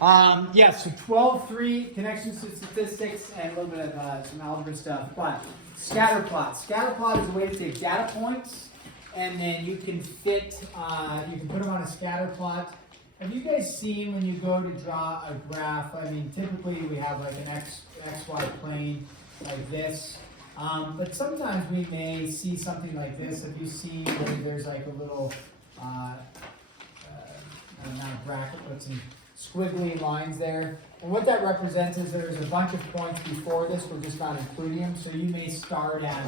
Yeah, so 12.3, connections to statistics, and a little bit of some algebra stuff. But scatter plot. Scatter plot is a way to take data points, and then you can fit, you can put them on a scatter plot. Have you guys seen when you go to draw a graph? I mean, typically we have like an XY plane like this. But sometimes we may see something like this. Have you seen where there's like a little, not a bracket, but some squiggly lines there? And what that represents is there's a bunch of points before this, we're just not including them. So you may start at,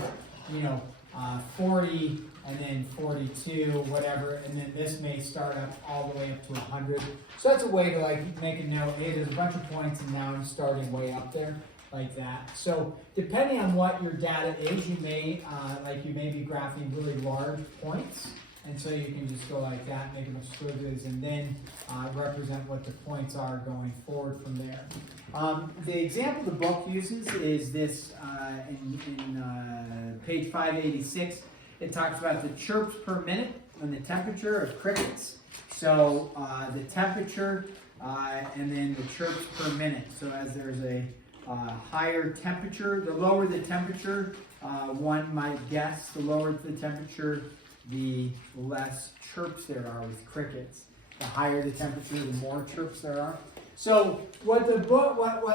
40 and then 42, whatever, and then this may start up all the way up to 100. So that's a way to like make a note, hey, there's a bunch of points and now I'm starting way up there, like that. So depending on what your data is, you may be graphing really large points, and so you can just go like that, make them squiggles, and then represent what the points are going forward from there. The example the book uses is this in page 586. It talks about the chirps per minute and the temperature of crickets. So the temperature and then the chirps per minute. So as there's a higher temperature, the lower the temperature, one might guess, the lower the temperature, the less chirps there are with crickets. The higher the temperature, the more chirps there are. So what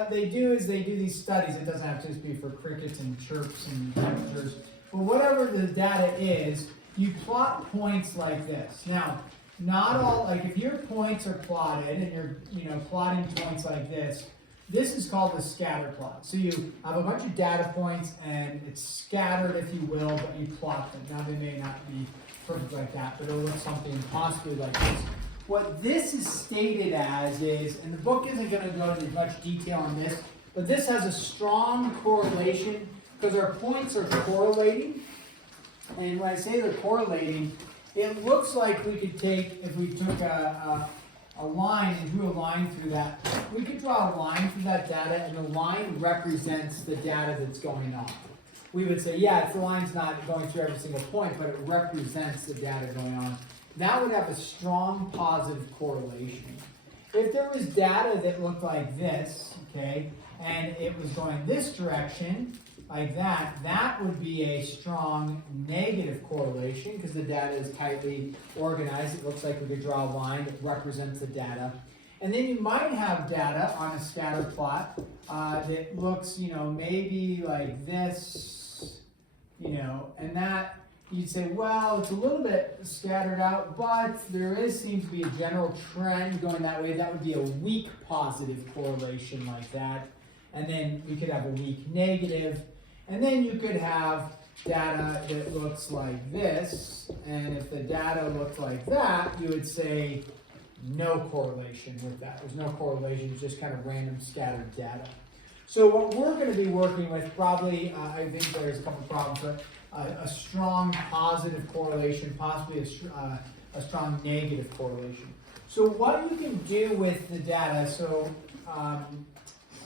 they do is they do these studies. It doesn't have to just be for crickets and chirps and temperatures. But whatever the data is, you plot points like this. Now, not all, like if your points are plotted and you're plotting points like this is called a scatter plot. So you have a bunch of data points and it's scattered, if you will, but you plot them. Now they may not be perfect like that, but it'll look something possibly like this. What this is stated as is, and the book isn't going to go into much detail on this, but this has a strong correlation because our points are correlating. And when I say they're correlating, it looks like we could take, if we took a line and drew a line through that, we could draw a line through that data, and the line represents the data that's going on. We would say, yeah, the line's not going through every single point, but it represents the data going on. That would have a strong positive correlation. If there was data that looked like this, okay, and it was going this direction, like that, that would be a strong negative correlation because the data is tightly organized. It looks like we could draw a line that represents the data. And then you might have data on a scatter plot that looks, maybe like this, and that you'd say, well, it's a little bit scattered out, but there seems to be a general trend going that way. That would be a weak positive correlation like that. And then we could have a weak negative. And then you could have data that looks like this, and if the data looked like that, you would say no correlation with that. There's no correlation, it's just kind of random scattered data. So what we're going to be working with probably, I think there's a couple problems, but a strong positive correlation, possibly a strong negative correlation. So what you can do with the data,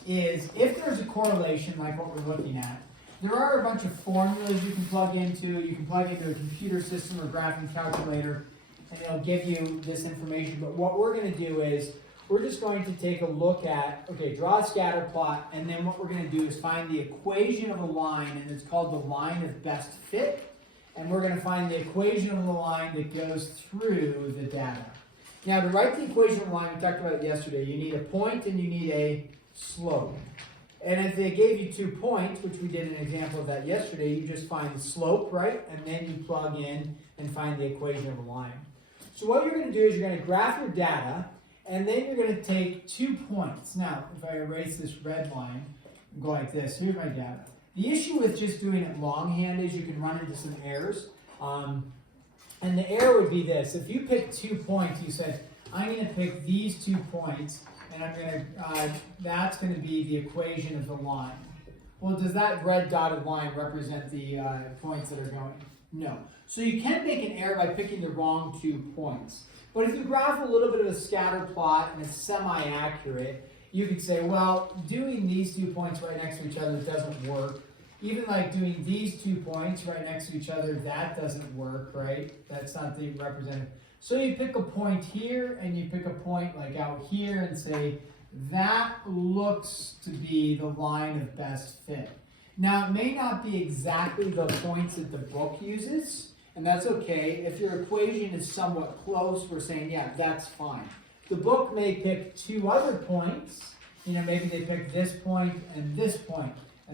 is if there's a correlation like what we're looking at, there are a bunch of formulas you can plug into. You can plug into a computer system or graphing calculator, and it'll give you this information. But what we're going to do is we're just going to take a look at, okay, draw a scatter plot, and then what we're going to do is find the equation of a line, and it's called the line of best fit. And we're going to find the equation of the line that goes through the data. Now, to write the equation of the line, we talked about it yesterday, you need a point and you need a slope. And if they gave you 2 points, which we did an example of that yesterday, you just find the slope, right? And then you plug in and find the equation of a line. So what you're going to do is you're going to graph your data, and then you're going to take 2 points. Now, if I erase this red line and go like this, here's my data. The issue with just doing it longhand is you can run into some errors. And the error would be this. If you pick 2 points, you said, I'm going to pick these 2 points, and I'm going to, that's going to be the equation of the line. Well, does that red dotted line represent the points that are going? No. So you can make an error by picking the wrong 2 points. But if you graph a little bit of a scatter plot and it's semi-accurate, you could say, well, doing these 2 points right next to each other doesn't work. Even like doing these 2 points right next to each other, that doesn't work, right? That's not the representative. So you pick a point here and you pick a point like out here and say that looks to be the line of best fit. Now, it may not be exactly the points that the book uses, and that's okay. If your equation is somewhat close, we're saying, yeah, that's fine. The book may pick two other points. You know, maybe they pick this point, and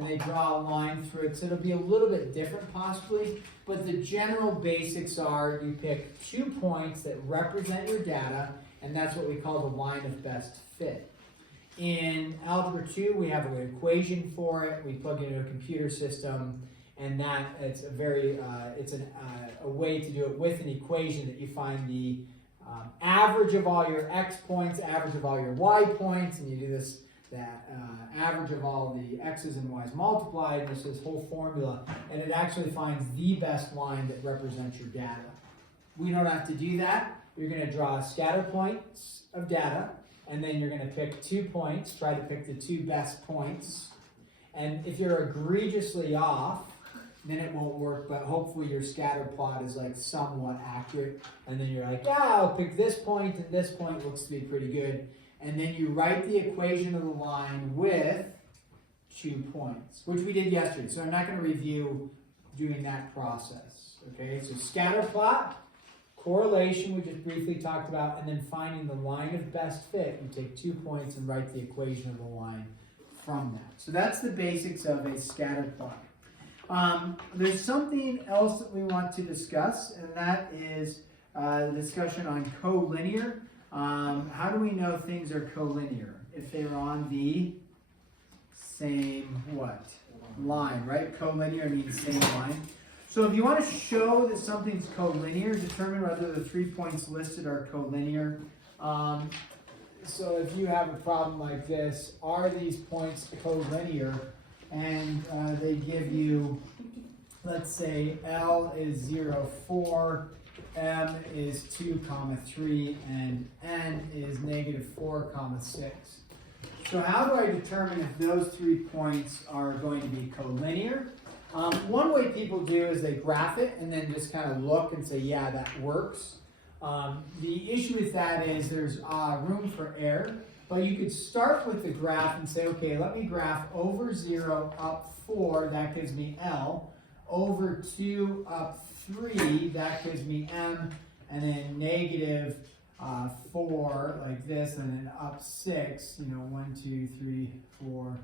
they draw a line through it. So it'll be a little bit different possibly, but the general basics are you pick 2 points that represent your data, and that's what we call the line of best fit. In Algebra 2, we have an equation for it. We plug it into a computer system, and that it's a very a way to do it with an equation that you find the average of all your x points, average of all your y points, and you do this average of all the x's and y's multiplied, and there's this whole formula, and it actually finds the best line that represents your data. We don't have to do that. You're going to draw scatter points of data, and then you're going to pick 2 points, try to pick the 2 best points, and if you're egregiously off, then it won't work, but hopefully your scatter plot is like somewhat accurate, and then you're like, yeah, I'll pick this point, and this point looks to be pretty good. And then you write the equation of the line with 2 points, which we did yesterday. So I'm not going to review doing that process. Okay, so scatter plot, correlation we just briefly talked about, and then finding the line of best fit. You take 2 points and write the equation of the line from that. So that's the basics of a scatter plot. There's something else that we want to discuss, and that is the discussion on collinear. How do we know things are collinear? If they're on the same what? Line, right? Collinear means same line. So if you want to show that something's collinear, determine whether the 3 points listed are collinear. So if you have a problem like this, are these points collinear? And they give you, let's say L is 0, 4, M is 2, 3, and N is -4, 6. So how do I determine if those 3 points are going to be collinear? One way people do is they graph it and then just kind of look and say, yeah, that works. The issue with that is there's room for error, but you could start with the graph and say, okay, let me graph over 0, up 4, that gives me L, over 2, up 3, that gives me M, and then -4 like this, and then up 6, 1, 2, 3, 4,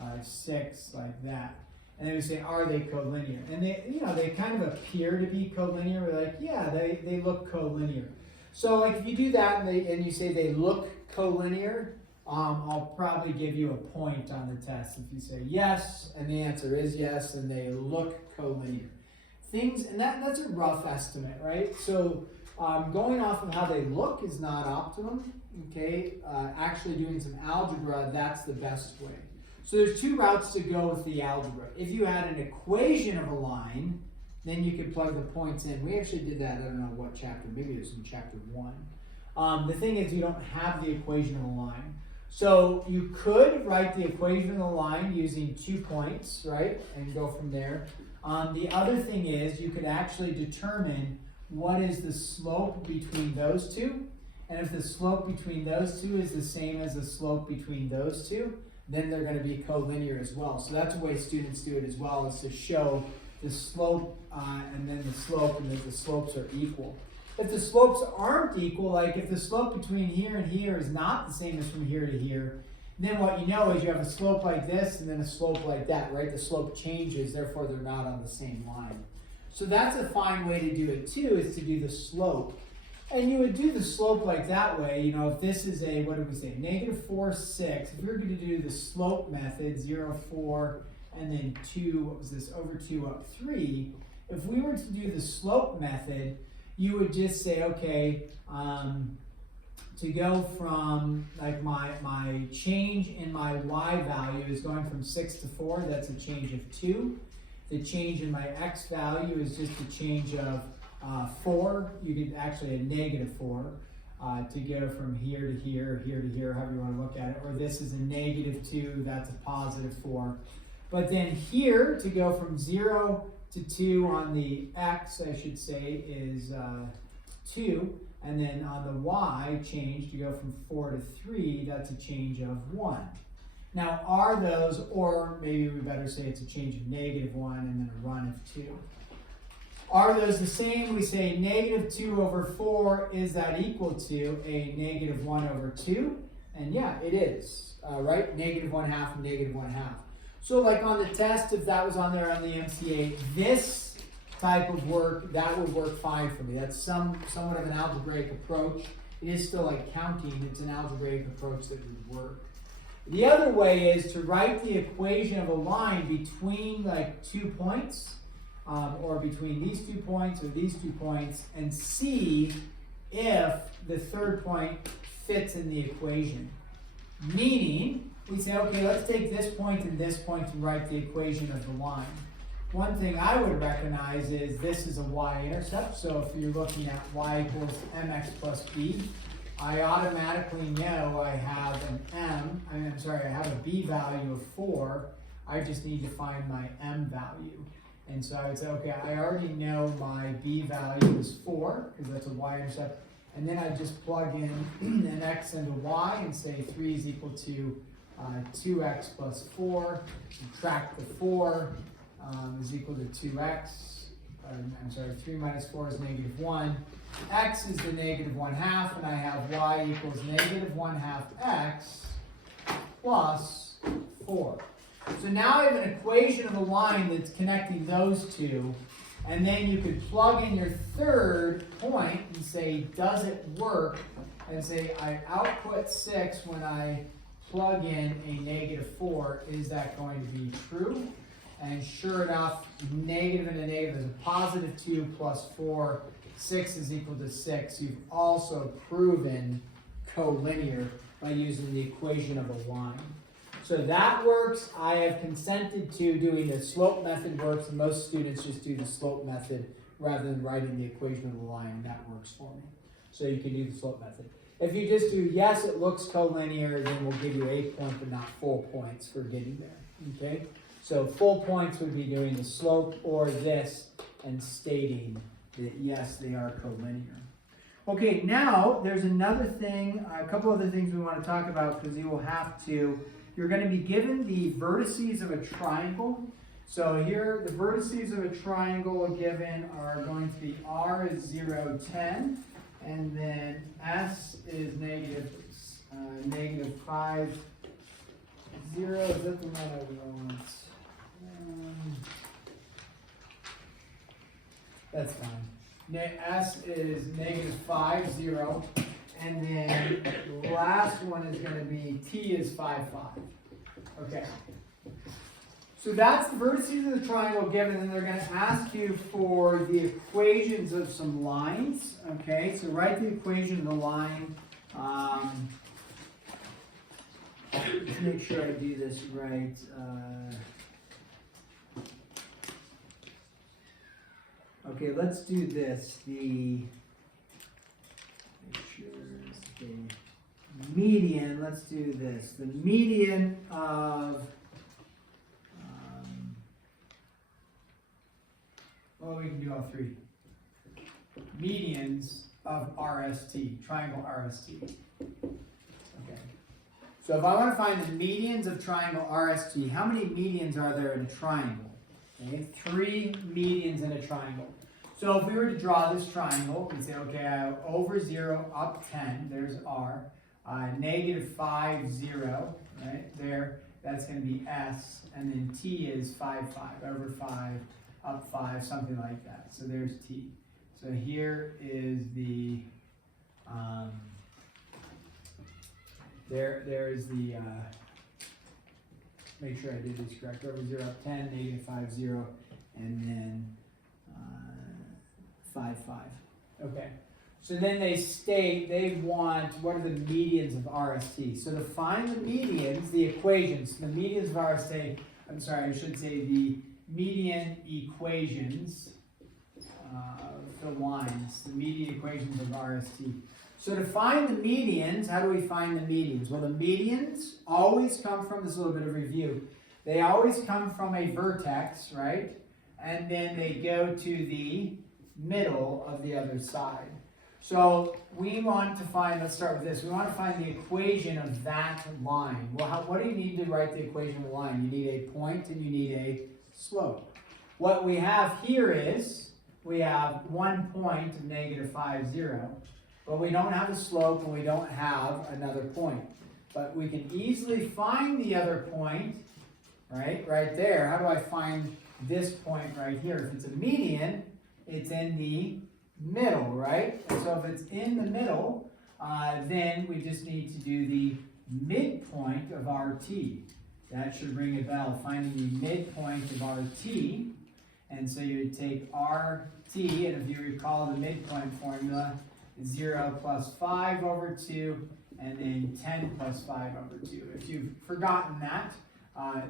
5, 6 like that. And then we say, are they collinear? And they kind of appear to be collinear. We're like, yeah, they look collinear. So like if you do that and you say they look collinear, I'll probably give you a point on the test. If you say yes, and the answer is yes, and they look collinear. And that's a rough estimate, right? So going off of how they look is not optimum, okay? Actually doing some algebra, that's the best way. So there's 2 routes to go with the algebra. If you had an equation of a line, then you could plug the points in. We actually did that, I don't know what chapter, maybe it was in chapter 1. The thing is you don't have the equation of a line. So you could write the equation of the line using 2 points, right? And go from there. The other thing is you could actually determine what is the slope between those 2. And if the slope between those 2 is the same as the slope between those 2, then they're going to be collinear as well. So that's a way students do it as well, is to show the slope and then the slope, and that the slopes are equal. If the slopes aren't equal, like if the slope between here and here is not the same as from here to here, then what you know is you have a slope like this and then a slope like that, right? The slope changes, therefore they're not on the same line. So that's a fine way to do it too, is to do the slope. And you would do the slope like that way, if this is a, what did we say, -4, 6. If we were going to do the slope method, 0, 4, and then 2, what was this, over 2, up 3. If we were to do the slope method, you would just say, okay, to go from, like my change in my y value is going from 6 to 4, that's a change of 2. The change in my x value is just a change of 4, you could actually a -4 to go from here to here, here to here, however you want to look at it. Or this is a -2, that's a +4. But then here, to go from 0 to 2 on the x, I should say, is 2. And then on the y change to go from 4 to 3, that's a change of 1. Now are those, or maybe we better say it's a change of -1 and then a run of 2. Are those the same? We say -2 over 4, is that equal to a -1 over 2? And yeah, it is, right? -1/2 and -1/2. So like on the test, if that was on there on the MCA, this type of work, that would work fine for me. That's somewhat of an algebraic approach. It is still like counting, it's an algebraic approach that would work. The other way is to write the equation of a line between like 2 points, or between these 2 points or these 2 points, and see if the third point fits in the equation. Meaning, we say, okay, let's take this point and write the equation of the line. One thing I would recognize is this is a y-intercept, so if you're looking at y equals mx plus b, I automatically know I have I have a b value of 4. I just need to find my m value. And so I would say, okay, I already know my b value is 4, because that's a y-intercept, and then I just plug in an x into y and say 3 is equal to 2x plus 4, subtract the 4, is equal to 2x, 3 minus 4 is -1, x is the -1/2, and I have y equals -1/2 x plus 4. So now I have an equation of a line that's connecting those two, and then you could plug in your third point and say, does it work? And say, I output 6 when I plug in a -4, is that going to be true? And sure enough, negative and a negative is a positive 2 plus 4, 6 is equal to 6. You've also proven collinear by using the equation of a line. So that works. I have consented to doing the slope method works, and most students just do the slope method rather than writing the equation of the line, and that works for me. So you can do the slope method. If you just do, yes, it looks collinear, then we'll give you 8 points but not full points for getting there, okay? So full points would be doing the slope or this and stating that yes, they are collinear. Okay, now there's another thing, a couple other things we want to talk about, because you're going to be given the vertices of a triangle. So here, the vertices of a triangle given are going to be R is 0, 10, and then S is -5, 0. Is that the one I want? That's fine. S is -5, 0. And then the last one is going to be T is 5, 5. Okay. So that's the vertices of the triangle given, and they're going to ask you for the equations of some lines. Okay, so write the equation of the line. Let's make sure I do this right. Okay, let's do this. The median, let's do this. The median of, well, we can do all three. Medians of RST, triangle RST. Okay. So if I want to find the medians of triangle RST, how many medians are there in a triangle? Okay, 3 medians in a triangle. So if we were to draw this triangle, we'd say, okay, I have over 0, up 10, there's R. -5, 0, right there, that's going to be S, and then T is 5, 5, over 5, up 5, something like that. So there's T. So here is the, there is the, make sure I did this correct, over 0, up 10, -5, 0, and then 5, 5. Okay. So then they state they want, what are the medians of RST? So to find the medians, the equations, the medians of RST, I'm sorry, I should say the median equations the lines, the median equations of RST. So to find the medians, how do we find the medians? Well, the medians always come from, this is a little bit of review, they always come from a vertex, right? And then they go to the middle of the other side. So we want to find, let's start with this, we want to find the equation of that line. Well, what do you need to write the equation of the line? You need a point and you need a slope. What we have here is, we have 1 point of negative 5, 0. But we don't have a slope and we don't have another point. But we can easily find the other point, right there. How do I find this point right here? If it's a median, it's in the middle, right? And so if it's in the middle, then we just need to do the midpoint of RT. That should ring a bell, finding the midpoint of RT. And so you would take RT, and if you recall the midpoint formula, 0 plus 5 over 2, and then 10 plus 5 over 2. If you've forgotten that,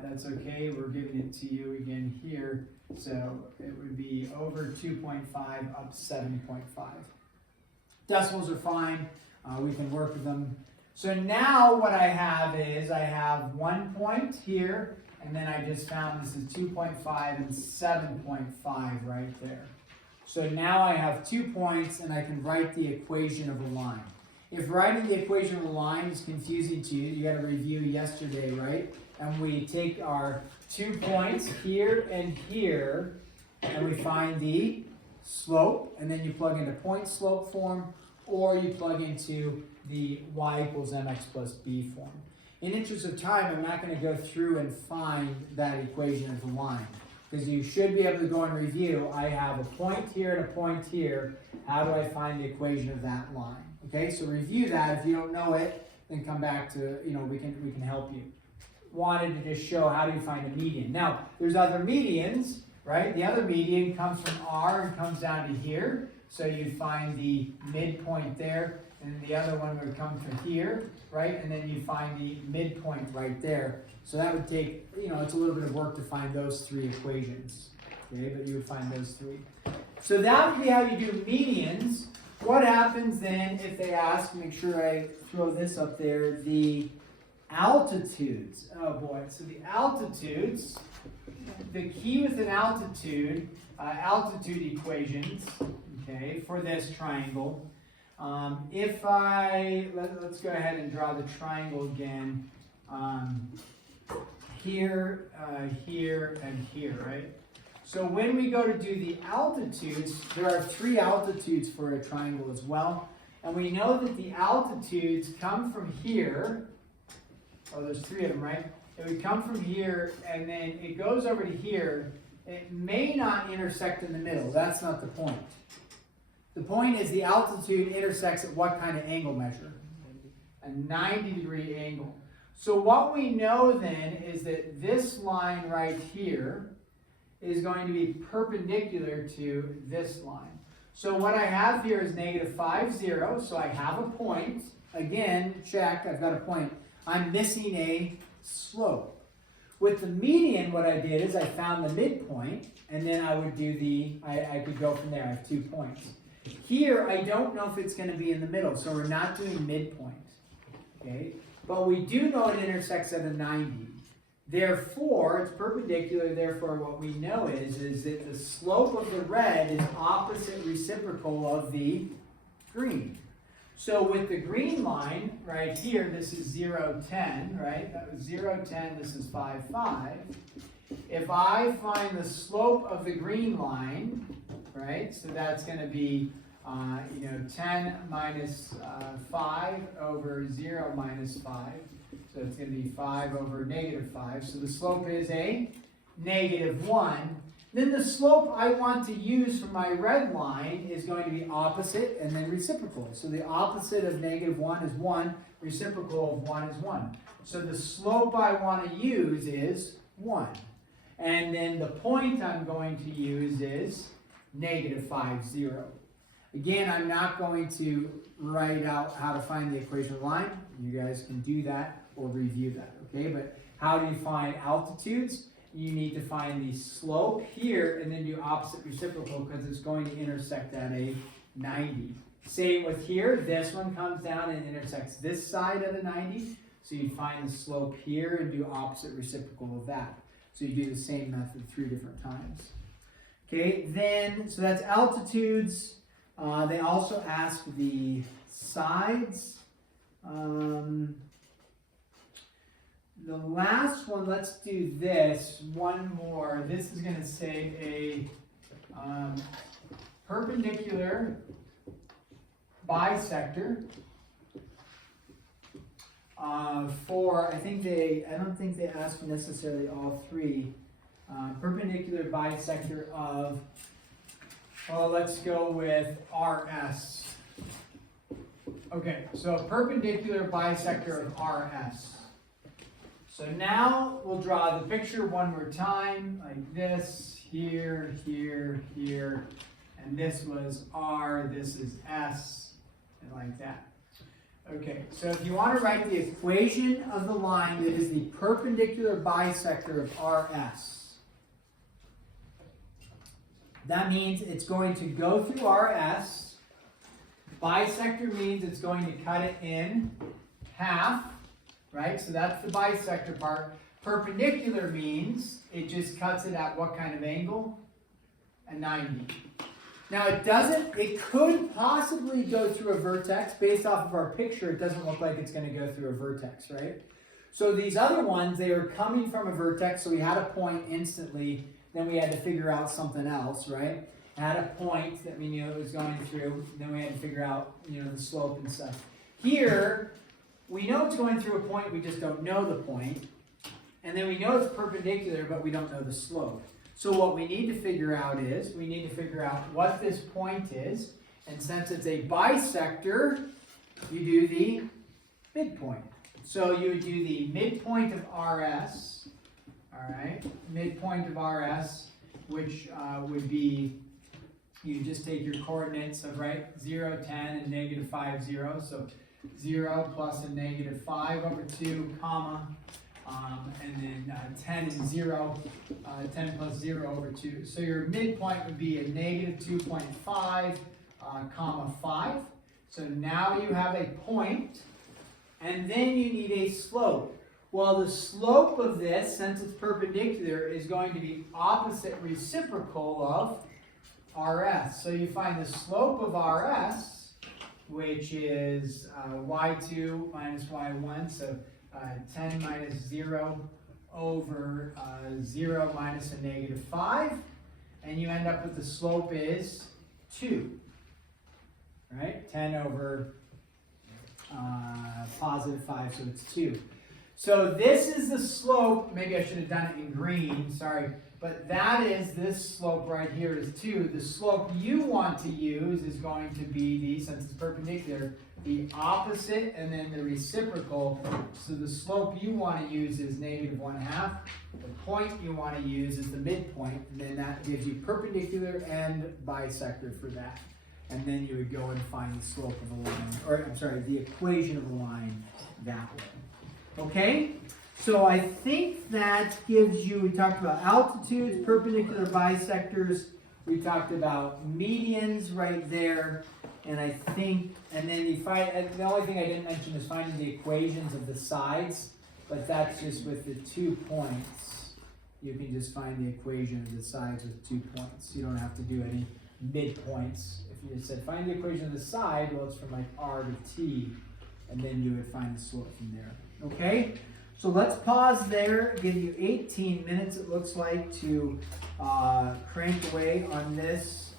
that's okay. We're giving it to you again here. So it would be over 2.5 up 7.5. Decimals are fine. We can work with them. So now what I have is I have 1 point here, and then I just found this is 2.5 and 7.5 right there. So now I have 2 points, and I can write the equation of a line. If writing the equation of a line is confusing to you, you got to review yesterday, right? And we take our 2 points here and here, and we find the slope, and then you plug into point slope form, or you plug into the y equals mx plus b form. In interest of time, I'm not going to go through and find that equation of the line, because you should be able to go and review. I have a point here and a point here. How do I find the equation of that line? Okay, so review that. If you don't know it, then come back to, we can help you. Wanted to just show how do you find a median. Now, there's other medians, right? The other median comes from R and comes down to here. So you'd find the midpoint there, and the other one would come from here, right? And then you find the midpoint right there. So that would take, it's a little bit of work to find those three equations, okay? But you would find those three. So that would be how you do medians. What happens then if they ask, make sure I throw this up there, the altitudes. Oh boy, so the altitudes, the key with an altitude, altitude equations, okay, for this triangle. Let's go ahead and draw the triangle again. Here, here, and here, right? So when we go to do the altitudes, there are 3 altitudes for a triangle as well. And we know that the altitudes come from here. Oh, there's 3 of them, right? It would come from here, and then it goes over to here. It may not intersect in the middle. That's not the point. The point is the altitude intersects at what kind of angle measure? A 90-degree angle. So what we know then is that this line right here is going to be perpendicular to this line. So what I have here is negative 5, 0. So I have a point. Again, check, I've got a point. I'm missing a slope. With the median, what I did is I found the midpoint, and then I would do I could go from there. I have 2 points. Here, I don't know if it's going to be in the middle, so we're not doing midpoint. Okay? But we do know it intersects at a 90. Therefore, it's perpendicular. Therefore, what we know is that the slope of the red is opposite reciprocal of the green. So with the green line right here, this is 0, 10, right? That was 0, 10. This is 5, 5. If I find the slope of the green line, right? So that's going to be 10 minus 5 over 0 minus 5. So it's going to be 5 over negative 5. So the slope is a negative 1. Then the slope I want to use for my red line is going to be opposite and then reciprocal. So the opposite of negative 1 is 1. Reciprocal of 1 is 1. So the slope I want to use is 1. And then the point I'm going to use is negative 5, 0. Again, I'm not going to write out how to find the equation of the line. You guys can do that or review that, okay? But how do you find altitudes? You need to find the slope here and then do opposite reciprocal because it's going to intersect at a 90. Same with here. This one comes down and intersects this side of the 90. So you find the slope here and do opposite reciprocal of that. So you do the same method 3 different times. Okay, then, so that's altitudes. They also ask the sides. The last one, let's do this. One more. This is going to say a perpendicular bisector for, I don't think they ask necessarily all three. Perpendicular bisector of, well, let's go with RS. Okay, so perpendicular bisector of RS. So now we'll draw the picture one more time, like this, here, here, here, and this was R, this is S, and like that. Okay, so if you want to write the equation of the line that is the perpendicular bisector of RS, that means it's going to go through RS. Bisector means it's going to cut it in half. Right, so that's the bisector part. Perpendicular means it just cuts it at what kind of angle? A 90. Now it could possibly go through a vertex. Based off of our picture, it doesn't look like it's going to go through a vertex, right? So these other ones, they were coming from a vertex, so we had a point instantly, then we had to figure out something else, right? Had a point that we knew it was going through, then we had to figure out, the slope and stuff. Here, we know it's going through a point, we just don't know the point. And then we know it's perpendicular, but we don't know the slope. So what we need to figure out is, we need to figure out what this point is. And since it's a bisector, you do the midpoint. So you would do the midpoint of RS, all right? Midpoint of RS, which would be, you just take your coordinates of, 0, 10, and negative 5, 0. So 0 plus a negative 5 over 2, comma, and then 10 and 0, 10 plus 0 over 2. So your midpoint would be a negative 2.5, comma 5. So now you have a point, and then you need a slope. Well, the slope of this, since it's perpendicular, is going to be opposite reciprocal of RS. So you find the slope of RS, which is y2 minus y1, so 10 minus 0 over 0 minus a negative 5, and you end up with the slope is 2, right? 10 over positive 5, so it's 2. So this is the slope, maybe I should have done it in green, sorry, but that is, this slope right here is 2. The slope you want to use is going to be since it's perpendicular, the opposite and then the reciprocal. So the slope you want to use is negative 1/2. The point you want to use is the midpoint, and then that gives you perpendicular and bisector for that. And then you would go and find the slope of a line, or I'm sorry, the equation of a line that way. Okay? So I think that gives you, we talked about altitudes, perpendicular bisectors, we talked about medians right there, and I think, and then you find, the only thing I didn't mention is finding the equations of the sides, but that's just with the 2 points. You can just find the equation of the sides with 2 points. You don't have to do any midpoints. If you just said find the equation of the side, well, it's from like R to T, and then you would find the slope from there. Okay? So let's pause there, give you 18 minutes, it looks like, to crank away on this.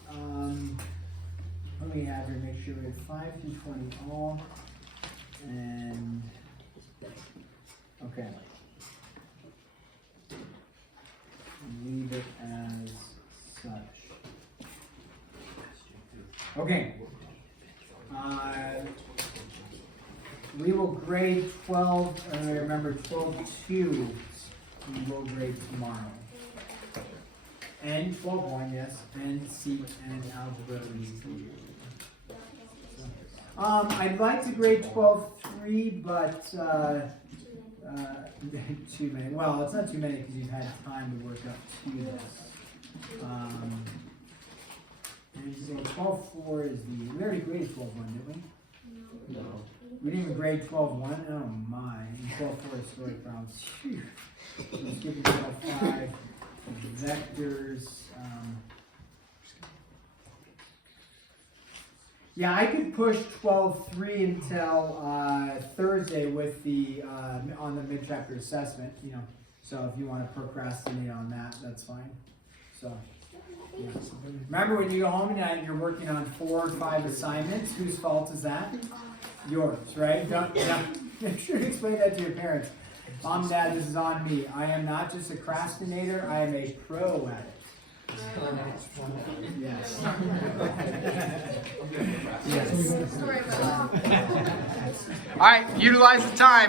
What do we have here? Make sure we have 5 through 20 all. And, okay. Leave it as such. Okay. We will grade 12, remember 12.2, we will grade tomorrow. And 12.1, yes, and C and algebra review. I'd like to grade 12.3, but too many. Well, it's not too many because you've had time to work up to this. And so 12.4 is we already graded 12.1, didn't we? No. We didn't even grade 12.1? Oh my. 12.4 is story problems. Phew. So let's give it 12.5. Vectors. Yeah, I could push 12.3 until Thursday with the on the mid-chapter assessment. You know, so if you want to procrastinate on that, that's fine. So, yeah. Remember when you go home tonight and you're working on 4 or 5 assignments, whose fault is that? Yours, right? Make sure to explain that to your parents. Mom, Dad, this is on me. I am not just a procrastinator, I am a pro at it. Yes. Yes. All right, utilize the time.